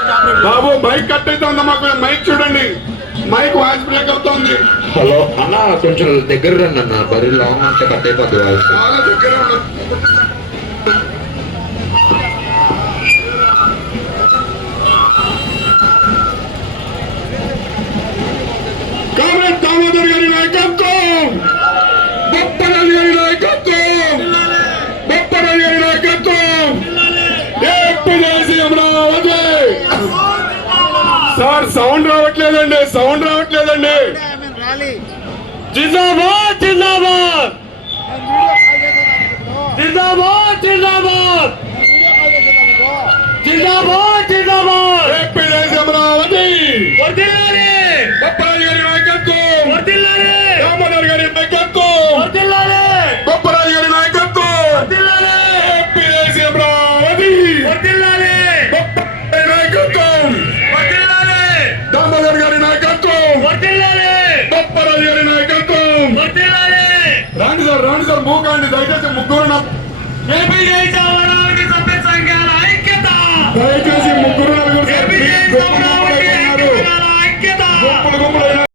బాబు mic cut అవుతుంది మాకు. Mic చూడండి. మైక్ వాయిస్ బ్రేక్ అవుతుంది. హలో అన్న కొంచెం దగ్గర రండి అన్న. బరి లాంగ్ అంటే కట్ అయిపోద్ది వాయిస్ చాలా దగ్గర. కామ్రేడ్ దామోదర్ గారి నాయకత్వం. సార్ సౌండ్ రావట్లేదండి సౌండ్ రావట్లేదండి. జిందాబాద్ జిందాబాద్ జిందాబాద్. జిందాబాద్ జిందాబాద్. నాయకత్వం! వర్ధిల్లాలి! బొప్పరాజు గారి నాయకత్వం! వర్ధిల్లాలి! రాండి సార్ రాండి సార్ మూకండి దయచేసి ముగ్గురు దయచేసి ముగ్గురు నలుగురు గుంపులు గుంపులు